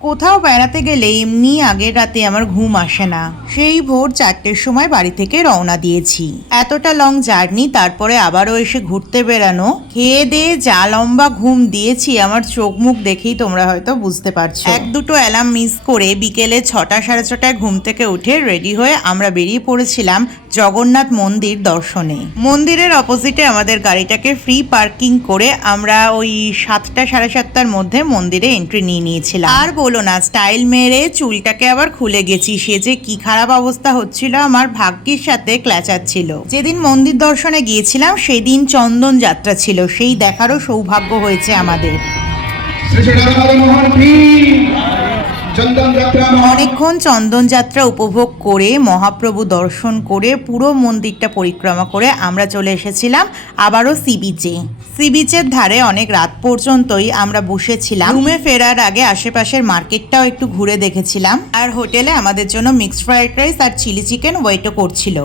কোথাও বেড়াতে গেলে এমনি আগের রাতে আমার ঘুম আসে না। সেই ভোর 4টের সময় বাড়ি থেকে রওনা দিয়েছি। এতটা লং জার্নি, তারপরে আবারও এসে ঘুরতে বেড়ানো, খেয়ে দিয়ে যা লম্বা ঘুম দিয়েছি আমার চোখ মুখ দেখেই তোমরা হয়তো বুঝতে পারছো। 1-2 অ্যালার্ম মিস করে বিকেলে 6টা 6:30টায় ঘুম থেকে উঠে রেডি হয়ে আমরা বেরিয়ে পড়েছিলাম জগন্নাথ মন্দির দর্শনে। মন্দিরের অপোজিটে আমাদের গাড়িটাকে ফ্রি পার্কিং করে আমরা ওই 7টা 7:30টার মধ্যে মন্দিরে এন্ট্রি নিয়ে নিয়েছিলাম। আর বলো না, স্টাইল মেরে চুলটাকে আবার খুলে গেছি, সে যে কি খারাপ অবস্থা হচ্ছিল আমার, ভাগ্যের সাথে ক্ল্যাচাচ্ছিল। যেদিন মন্দির দর্শনে গিয়েছিলাম সেদিন চন্দন যাত্রা ছিল, সেই দেখারও সৌভাগ্য হয়েছে আমাদের। অনেকক্ষণ চন্দন যাত্রা উপভোগ করে মহাপ্রভু দর্শন করে পুরো মন্দিরটা পরিক্রমা করে আমরা চলে এসেছিলাম আবারও সি বিচের ধারে অনেক রাত পর্যন্তই আমরা বসেছিলাম। রুমে ফেরার আগে আশেপাশের মার্কেটটাও একটু ঘুরে দেখেছিলাম, আর হোটেলে আমাদের জন্য মিক্সড ফ্রাইড রাইস আর চিলি চিকেন ওয়েটও করছিল।